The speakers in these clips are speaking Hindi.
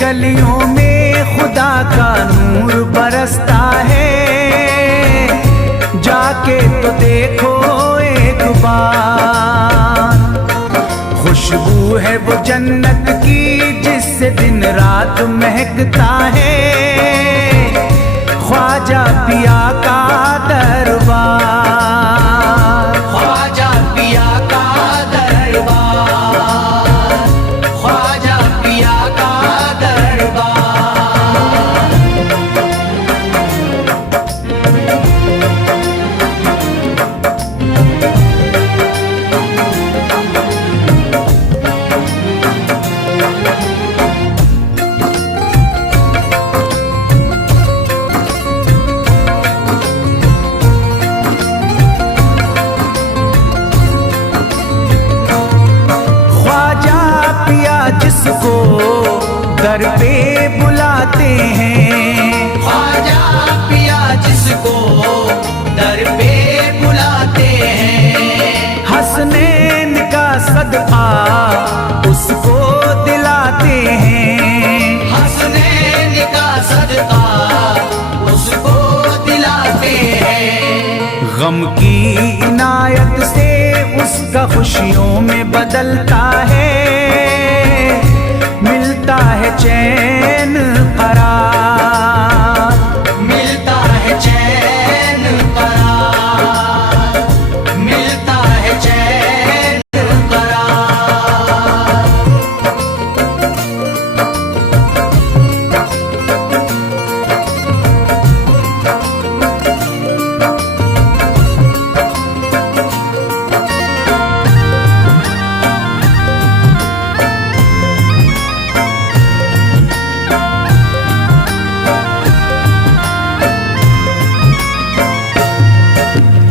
गलियों में खुदा का नूर बरसता है। जाके तो देखो एक बार, खुशबू है वो जन्नत की जिससे दिन रात महकता है। ख्वाजा पिया का दरबार, ख्वाजा पिया का दरबार, ख्वाजा पिया का दरबार। जिसको दर पे बुलाते हैं, ख्वाजा पिया जिसको दर पे बुलाते हैं। हसनैन का सदका उसको दिलाते हैं, हसनैन का सदका उसको दिलाते हैं। गम की इनायत से उसका खुशियों में बदलता है। मिलता है चैन करार, मिलता है चैन करार, मिलता है चैन करार।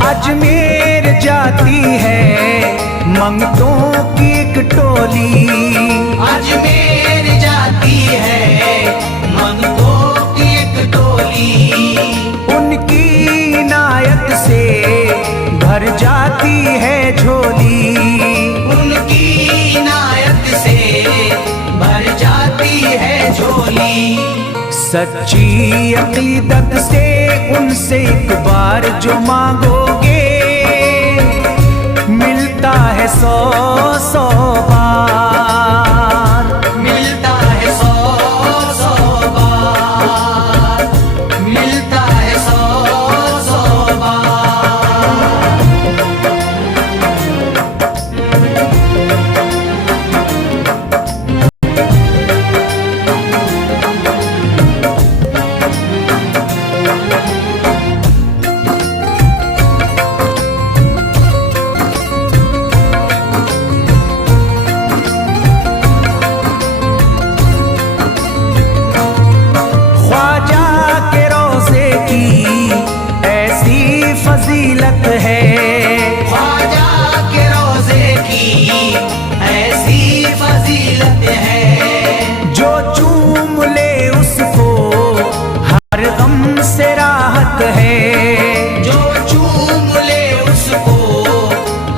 अजमेर जाती है मंगतों की एक टोली, अजमेर जाती है मंगतों की एक टोली। उनकी इनायत से भर जाती है झोली, उनकी इनायत से भर जाती है झोली। सच्ची अकीदत से उनसे एक बार जो मांगोगे मिलता है 100 बार, मिलता है 100 बार, मिलता है 100 बार। फजीलत है ख्वाजा के रोज़े की ऐसी फजीलत है। जो चूम ले उसको हर गम से राहत है, जो चूम ले उसको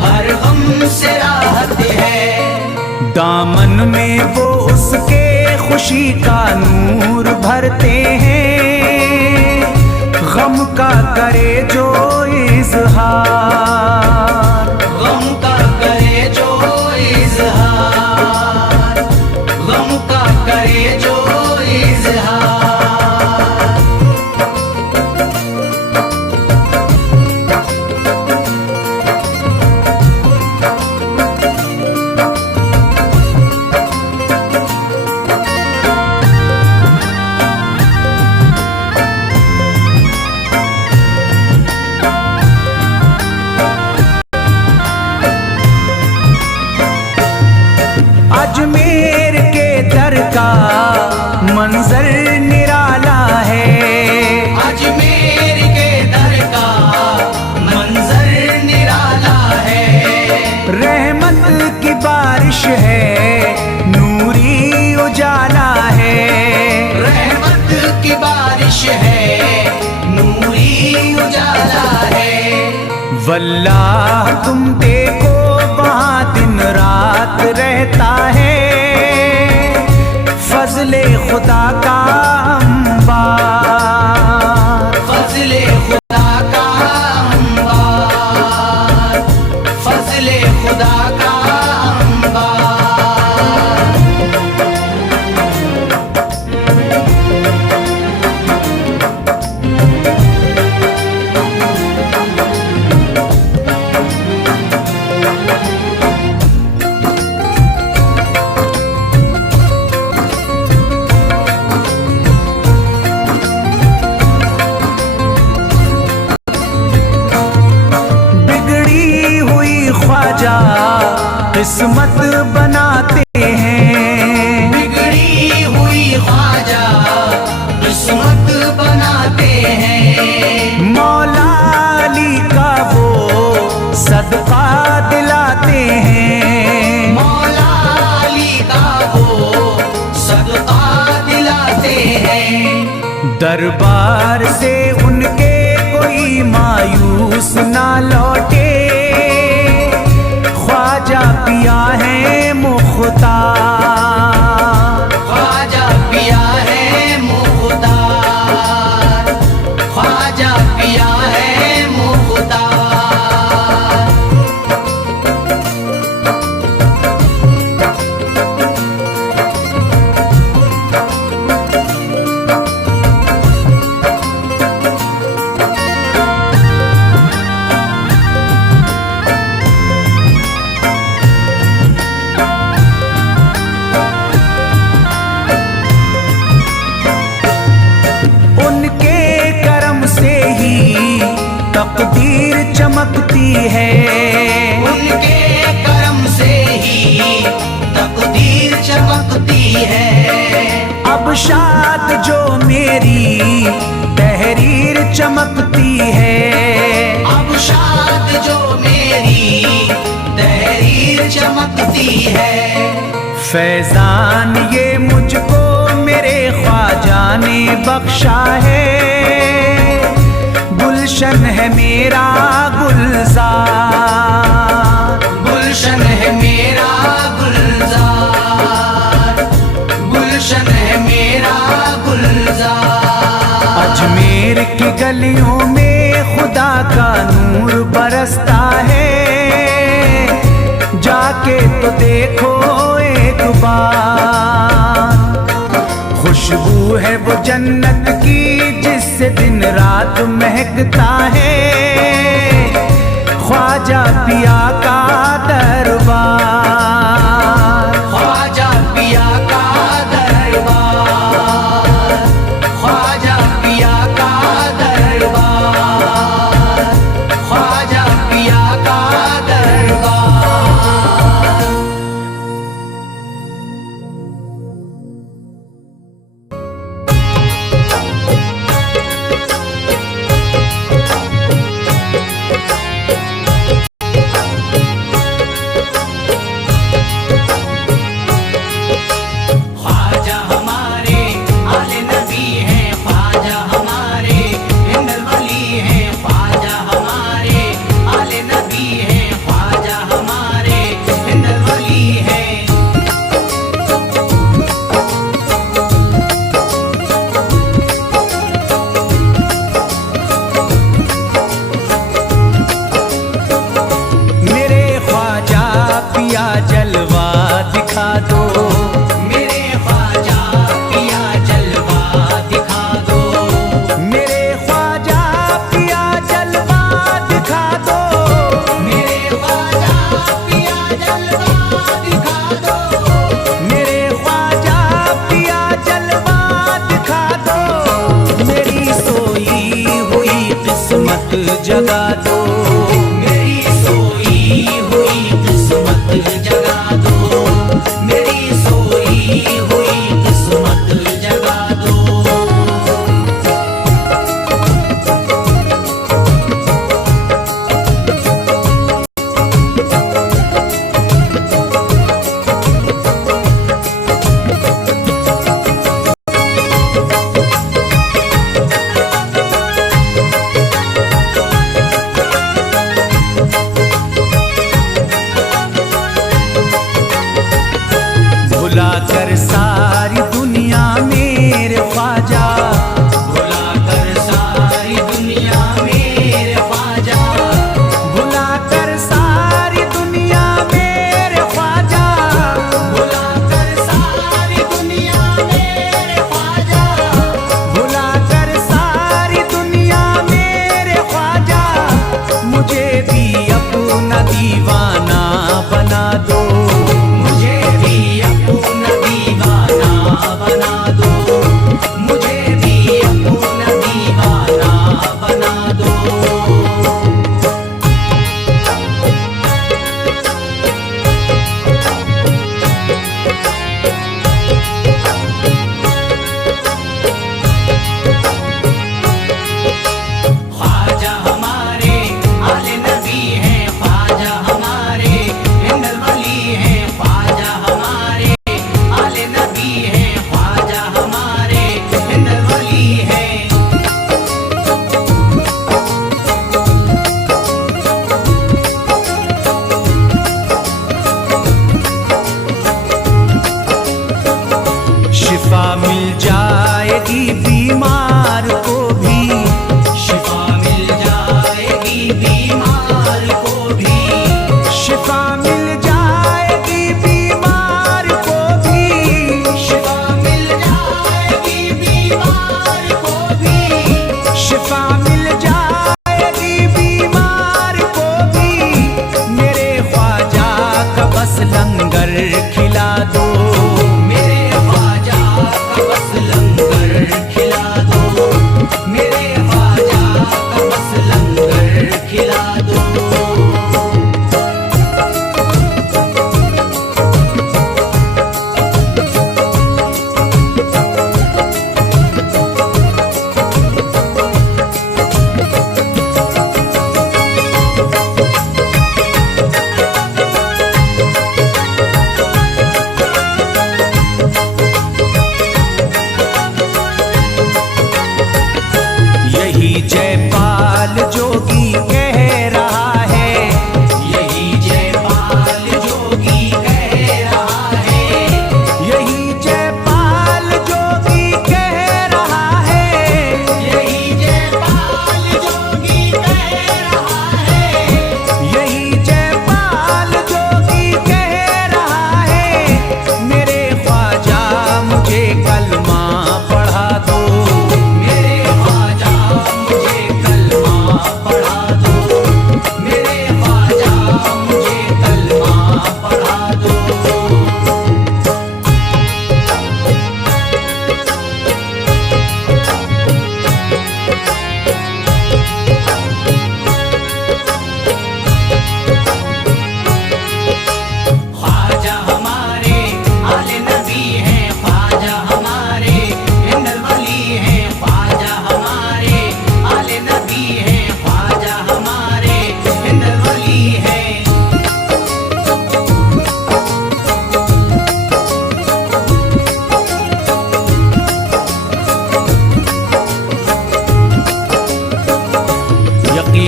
हर गम से राहत है। दामन में वो उसके खुशी का नूर भरते हैं। गम का करे जो इज़हार, गम का करे जो इज़हार, गम का करे जो इज़हार। अजमेर के दर का मंजर निराला है, अजमेर के दर का मंजर निराला है। रहमत की बारिश है नूरी उजाला है, रहमत की बारिश है नूरी उजाला है। वल्लाह तुम देखो वहाँ दिन रात रहता है। फजल फजले खुदा का अंबार, फजले खुदा का अंबार, फजले खुदा का अंबार। ख्वाजा किस्मत बनाते हैं, बिगड़ी हुई ख्वाजा किस्मत बनाते हैं। मौला अली का वो सदका दिलाते हैं, मौला अली का वो सदका दिलाते हैं। दरबार से उनके कोई मायूस ना लौटे, ख्वाजा पिया है मुख्तार, ख्वाजा पिया है मुख्तार, ख्वाजा पिया है मुख्तार। तकदीर चमकती है, उनके करम से ही तकदीर चमकती है। अब शाद जो मेरी तहरीर चमकती है, अब शाद जो मेरी तहरीर चमकती है। फैजान ये मुझको मेरे ख्वाजा ने बख्शा है, गुलशन है मेरा गुलजार, गुलशन है मेरा गुलजार, गुलशन है मेरा गुलजार। अजमेर की गलियों में खुदा का नूर बरसता है, जाके तो देखो एक बार, खुशबू है वो जन्नत की जिससे दिन रात महकता है, ख्वाजा पिया का दरबार, ख्वाजा पिया का दरबार, ख्वाजा पिया का दरबार, ख्वाजा पिया का दरबार। जगा दो, मेरी सोई हुई किस्मत जगा दो, मेरी सोई हुई किस्मत जगा दो।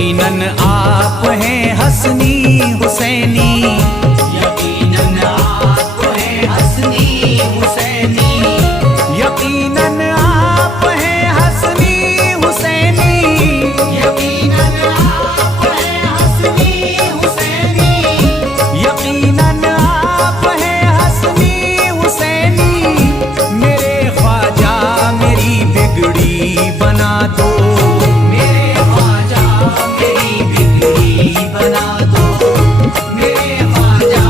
यकीनन आप हैं हसनी हुसैनी, यकीनन आप हैं हसनी हुसैनी, यकीनन आप हैं हसनी हुसैनी, यकीनन आप हैं हसनी हुसैनी, यकीनन आप हैं हसनी हुसैनी। मेरे ख्वाजा मेरी बिगड़ी बना दो, मेरे ख्वाजा मेरी बिगड़ी बना दो, मेरे ख्वाजा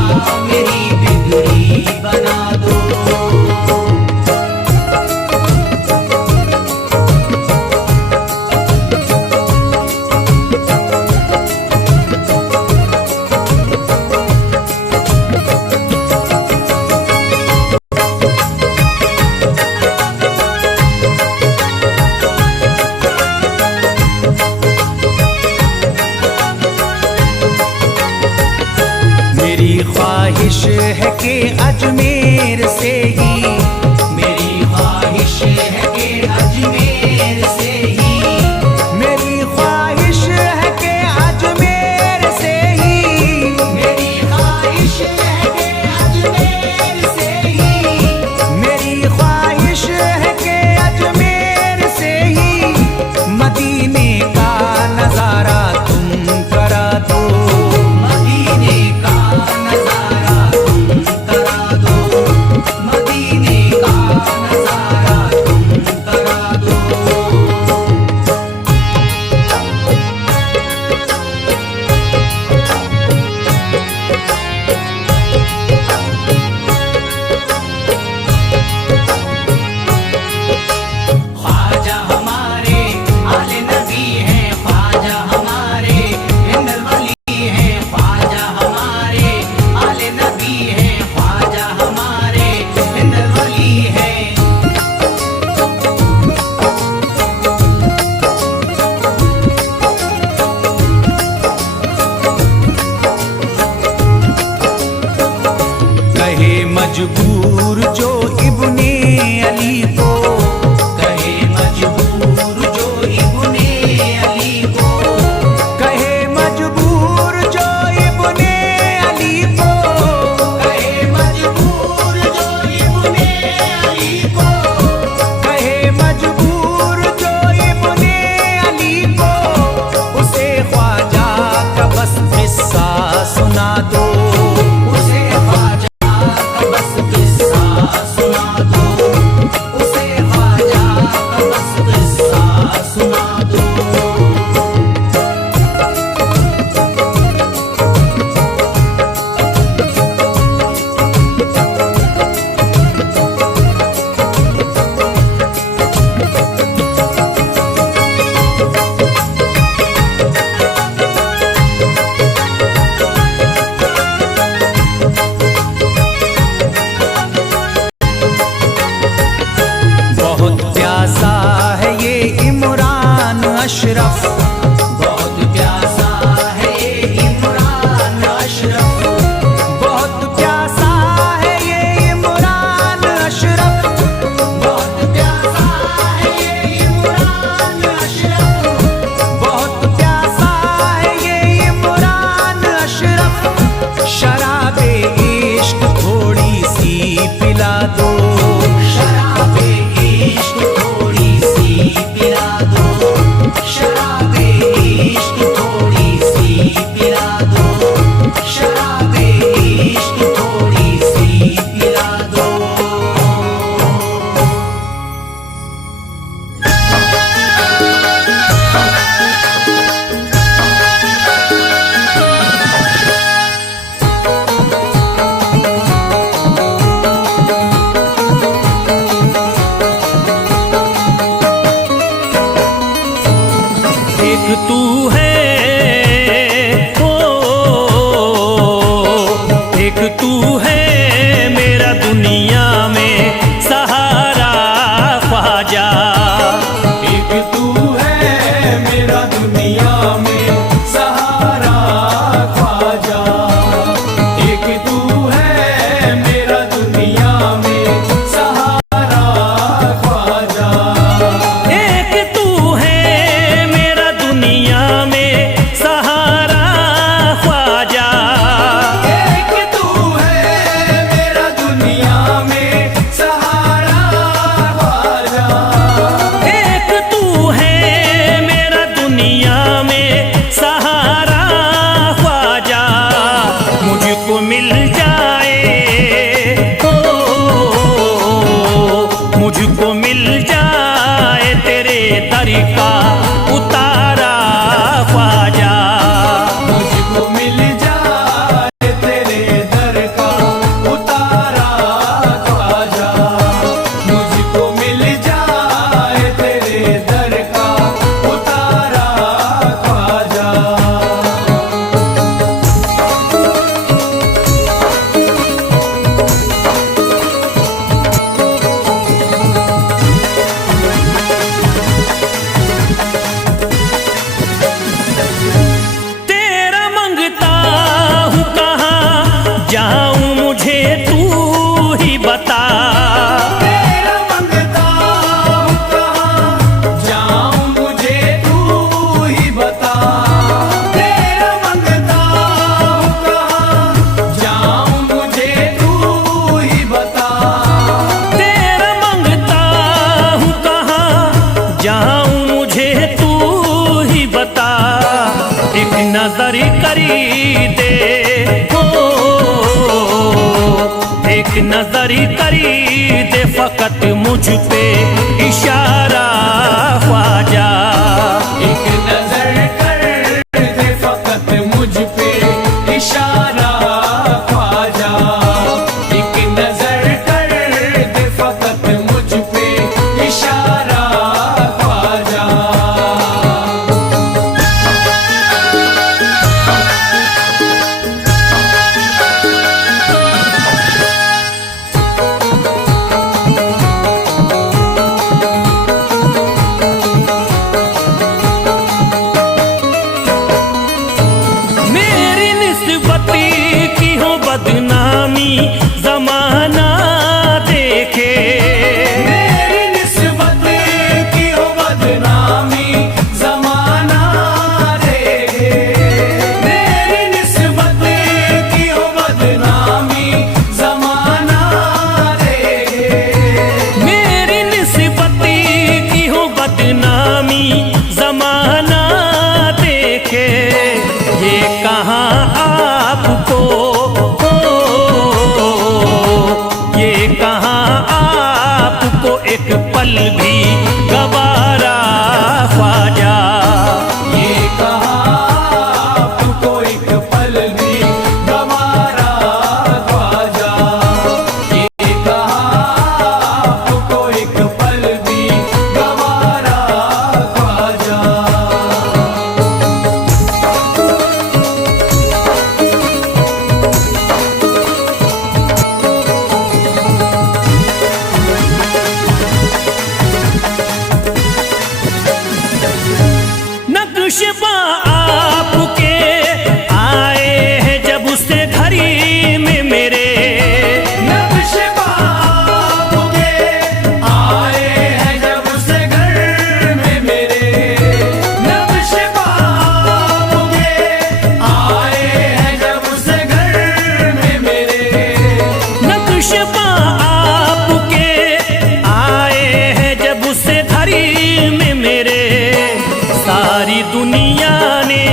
मेरी बिगड़ी बना दो। मेरी ख्वाहिश है कि अजमेर से ही, मेरी ख्वाहिश है कि अजमेर से ही, मेरी ख्वाहिश है कि अजमेर से ही, मेरी ख्वाहिश है कि अजमेर से ही, मेरी ख्वाहिश है कि अजमेर से ही मदीने का नजारा तुम करा दो, मदीने का नजारा तुम करा दो, मदीने का नजारा तुम करा दो। ख्वाजा हमारे आले नबी हैं, ख्वाजा हमारे हिंदल वली हैं, ख्वाजा हमारे आले नबी हैं, ख्वाजा हमारे हिंदल वली हैं। कहे मजबूर जो इब्ने अली को, कहे मजबूर जो इब्ने अली को, कहे मजबूर जो इब्ने अली को, कहे मजबूर जो इब्ने अली को, कहे मजबूर जो इब्ने अली को, उसे ख्वाजा का बस किस्सा सुना दो, उसे ख्वाजा का बस किस्सा सुना दो, उसे ख्वाजा का बस किस्सा सुना दो। बहुत प्यासा है ये इमरान अशरफ, बहुत प्यासा है ये इमरान अशरफ, बहुत प्यासा है ये इमरान अशरफ, बहुत प्यासा है ये इमरान अशरफ, बहुत प्यासा है ये इमरान अशरफ। शराबे इश्क थोड़ी सी पिला दो, शराबे इश्क थोड़ी सी पिला दो, शराबे इश्क थोड़ी सी पिला दो, शराबे इश्क थोड़ी सी पिला दो। एक तू है ओ, एक तू है मेरा दुनिया में सहारा ख्वाजा, एक तू है मेरा दुनिया में सहारा ख्वाजा, एक तू है मेरा दुनिया में सहारा ख्वाजा, एक तू है मेरा दुनिया में दे हो, एक नजर करी दे फकत मुझ पे इशारा ख्वाजा। एक नजर कर दे फकत मुझ पे इशारा ख्वाजा। एक नजर कर दे फकत मुझ पे इशारा ख्वाजा। मेरी निस्बती की हो बदनामी जमाना देखे, मेरी निस्बत की हो बदनामी जमाना देखे। मेरी निस्बत की हो बदनामी जमाना देखे। मेरी निस्बती की हो बदनामी जमाना देखे। ये कहाँ आपको हो, ये कहाँ आपको एक पल भी गवारा ख्वाजा। ये कहाँ आपको एक पल भी गवारा ख्वाजा। ये कहाँ आपको एक पल भी गवारा ख्वाजा। नक्शबा आपके आए हैं जब से घड़ी में मेरे, नक्शबा आपके आए हैं जब से घर में मेरे। नक्शबा आपके आए हैं जब से घर में मेरे। नक्शबा आपके आए हैं जब से घड़ी में मेरे। सारी दुनिया ने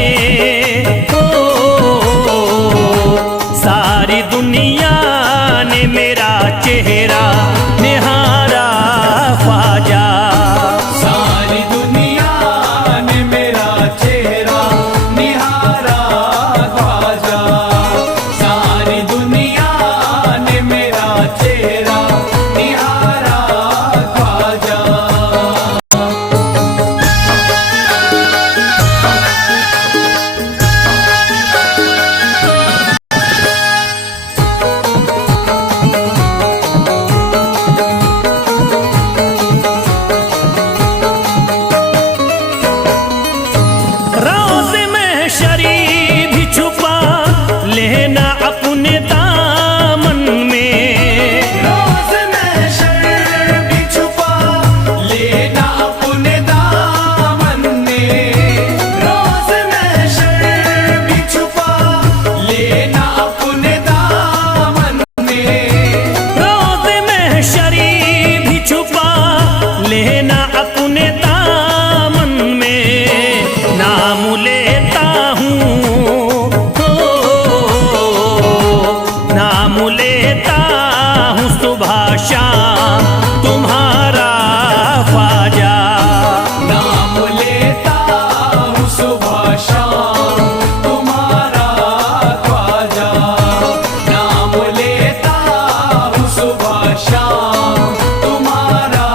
हो, सारी दुनिया ने मेरा चेहरा निहारा ख्वाजा। सारी दुनिया ने मेरा चेहरा निहारा ख्वाजा। सारी दुनिया ने मेरा चेहरा निहारा ख्वाजा। रोज़ महशरी भी छुपा लेना अपने दामन में। रोज़ महशर भी छुपा लेना अपने दामन में। रोज़ महशर भी छुपा लेना अपने दामन में। रोज़ महशरी भी छुपा लेना अपने दामन में। नाम लेता हूँ हो, नाम लेता हूँ सुबह शाम तुम्हारा ख्वाजा। नाम लेता हूँ सुबह शाम तुम्हारा ख्वाजा। नाम लेता हूँ सुबह शाम तुम्हारा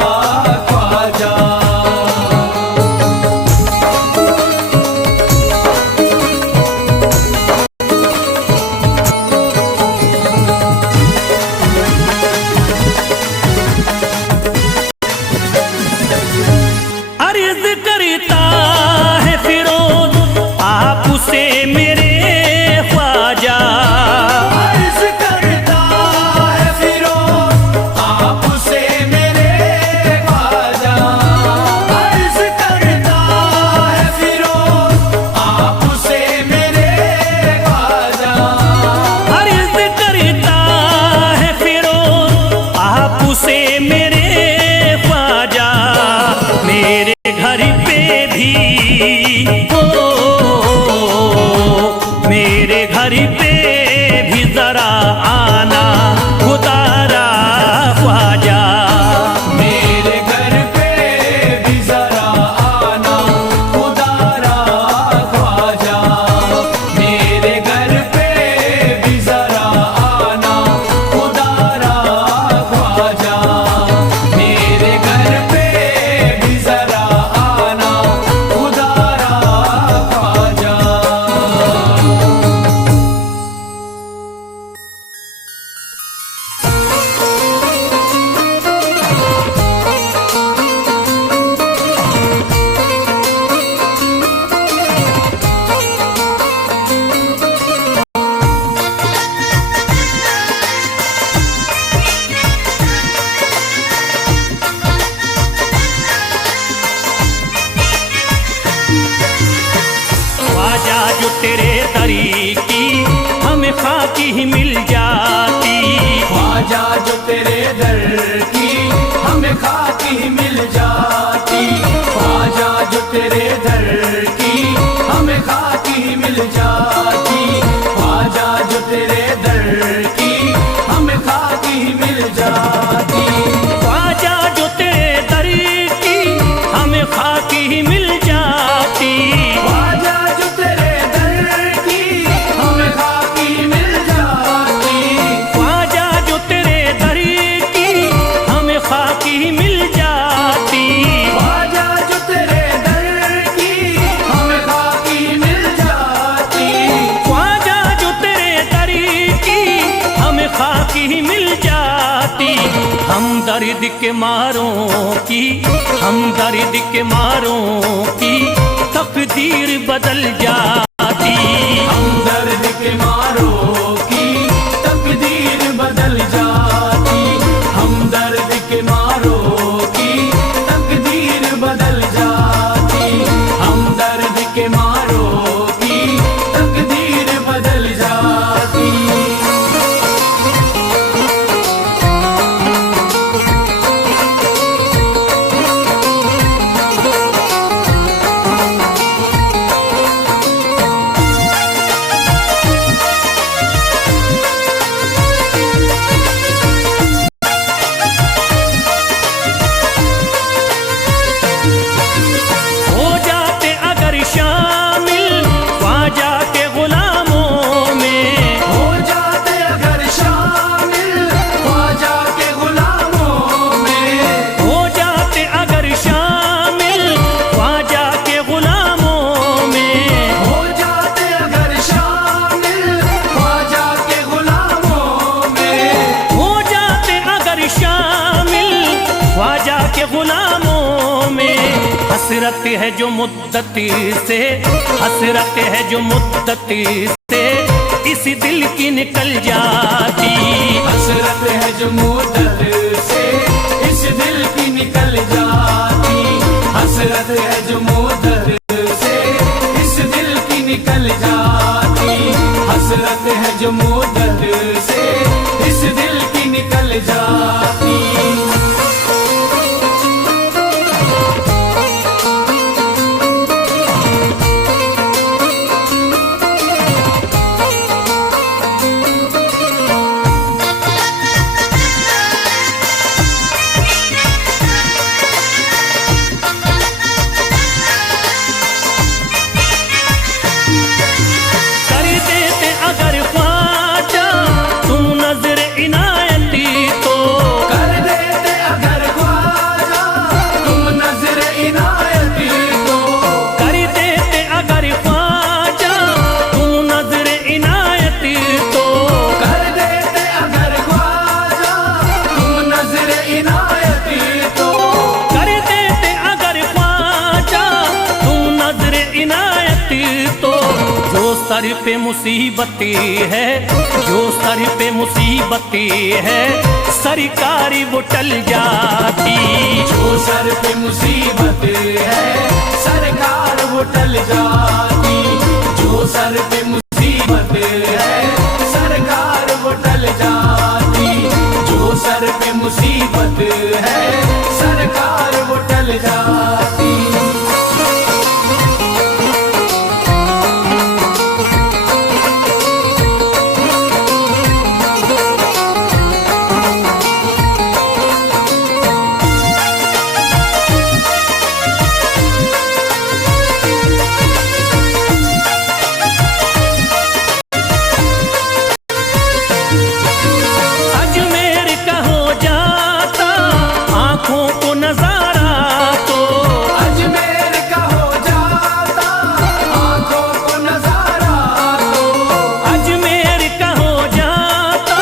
ख्वाजा। अर्ज करता है फिरोज आपसे मेरे ख्वाजा। अर्ज करता है फिरोज आपसे मेरे ख्वाजा। अर्ज करता है फिरोज आपसे मेरे ख्वाजा। अर्ज करता है फिरोज आपसे मेरे ख्वाजा। मेरे घर पे भी हो, मेरे खाकी ही मिल जाती। ख्वाजा जो तेरे दर की हमें खाकी ही मिल जाती। ख्वाजा जो तेरे दर की हमें खाकी ही मिल जाती। ख्वाजा जो तेरे दर की हमें खाकी ही मिल जाती। ख्वाजा जो तेरे दर की हमें खाकी ही मिल जाती। ख्वाजा जो तेरे दर की हमें खाकी मिल जाती। ख्वाजा जो तेरे दर की हमें खाकी ही मिल जाती। ख्वाजा जो तेरे दर की हमें खाकी मिल जाती। ख्वाजा जो तेरे दर की हमें खाकी ही मिल जाती। हम दर्द के मारों की, हम दर्द के मारों की तकदीर बदल जाती। हम दर्द के मारों की तकदीर बदल जाती। हम दर्द के मारों की तकदीर बदल जाती। हम दर्द के मारों की तकदीर बदल जाती। हो जाते अगर शामिल ख्वाजा के गुलामों में। हो जाते अगर शामिल ख्वाजा के गुलामों में। हो जाते अगर शामिल ख्वाजा के गुलामों में। हो जाते अगर शामिल ख्वाजा के गुलामों में। हो जाते अगर शामिल ख्वाजा के गुलामों में। हसरत है जो मुद्दती से, हसरत है जो मुद्दती से इस दिल की निकल जाती। हसरत है जो मुद्दत से इस दिल की निकल जाती। हसरत है जो मुद्दत से इस दिल की निकल जाती। हसरत है जो मुद्दत से इस दिल की निकल जाती। कर देते अगर ख्वाजा तुम नजर इनायती तो। कर देते अगर ख्वाजा तुम नजर इनायती तो। कर देते अगर ख्वाजा तुम नजर इनायती तो। कर देते अगर ख्वाजा तुम नजर इनायती तो। कर देते अगर ख्वाजा तुम नजर इनायती तो। जो सर पे मुसीबती है, जो सर पे मुसीबती है सरकारी वो टल जाती। जो सर पे मुसीबत है सरकार वो टल जाती। जो सर पे मुसीबत है सरकार वो टल जाती। जो सर पे मुसीबत है सरकार वो टल जाती। अजमेर का हो जाता आंखों को नजारा तो। अजमेर का हो जाता आंखों को नजारा तो। अजमेर का हो जाता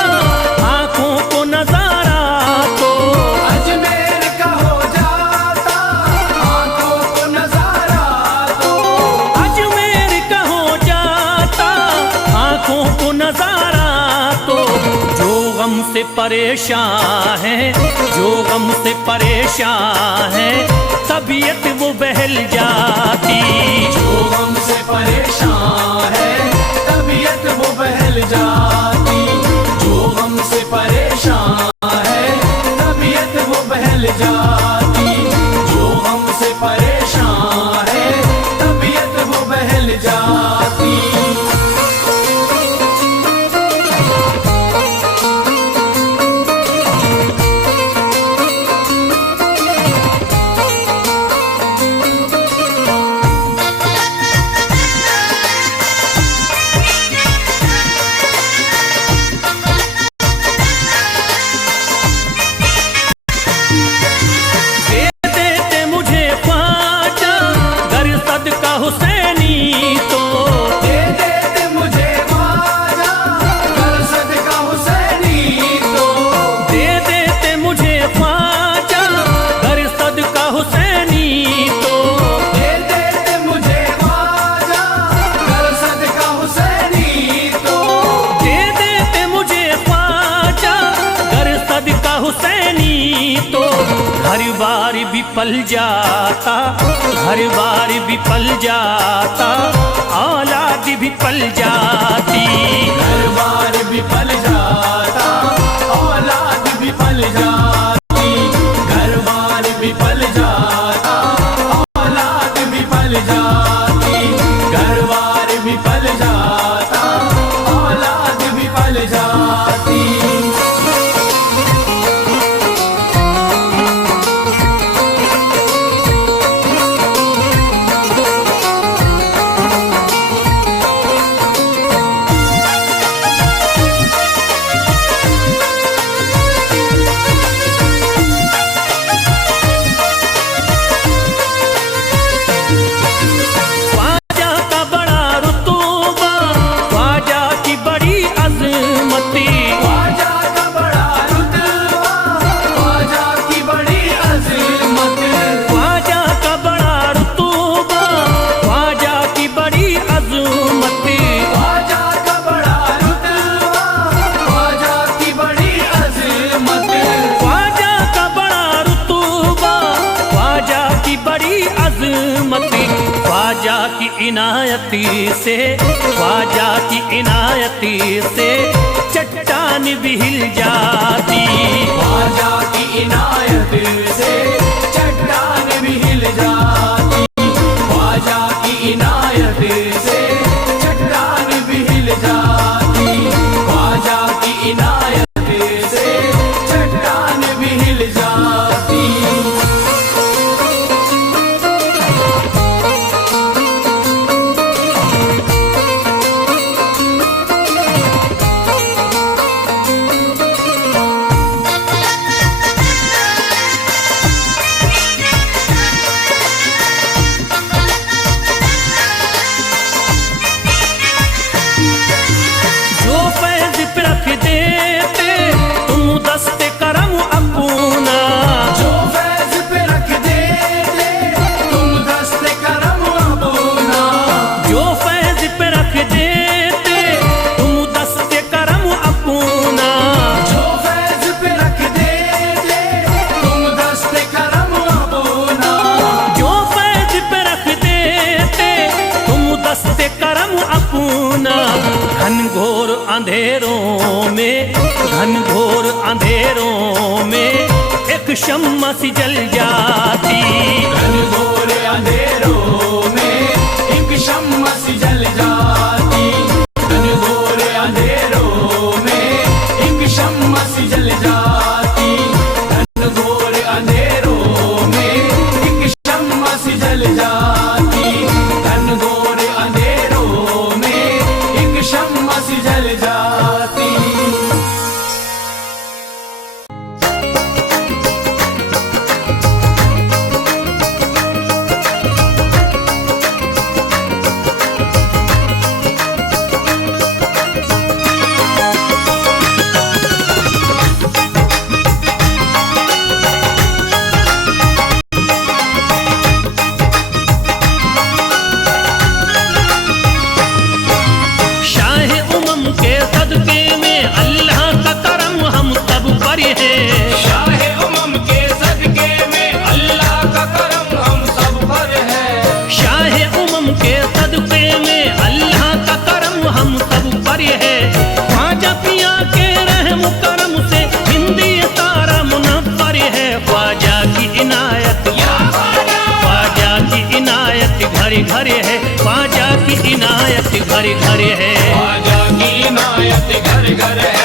आंखों को नजारा तो। अजमेर का हो जाता आंखों को नजारा तो। अजमेर का हो जाता आंखों को नजारा तो। जो गम से परेशान है, जो गम से परेशान है तबीयत वो बहल जाती। जो गम से परेशान है तबीयत वो बहल जाती। निकल जाती। हुसैनी तो दे दे मुझे ख्वाजा कर सदका हुसैनी तो दे देते मुझे ख्वाजा कर सदका हुसैनी तो दे दे मुझे ख्वाजा कर सदका हुसैनी तो दे देते मुझे ख्वाजा कर सदका हुसैनी तो हर बार भी पल जाता, हर बार भी पल जाता, औलाद भी पल जाती। हर बार भी पल जाता, औलाद भी पल जाती। घर बार भी पल जाता, औलाद भी पल जाती। घर बार भी पल जाता, औलाद भी पल जाती। ख्वाजा की इनायती से, ख्वाजा की इनायती से चट्टान भी हिल जाती। ख्वाजा की इनायत से चट्टान भी हिल जाती। ख्वाजा की इनायत से चट्टान भी हिल जाती। ख्वाजा की इनायत से चट्टान भी हिल जाती। घनघोर अंधेरों में, घनघोर अंधेरों में एक शम्मा सी जल जाती। घनघोर अंधेरों में एक शम्मा सी जल जाती। घनघोर अंधेरों में एक शम्मा सी जल जाती। घनघोर अंधेरों में एक शम्मा सी जल जाती। घनघोर अंधेरों में एक शम्मा सी जल जाती। घरे घरे है ख्वाजा की इनायत घर घर है, ख्वाजा की इनायत घर घर है।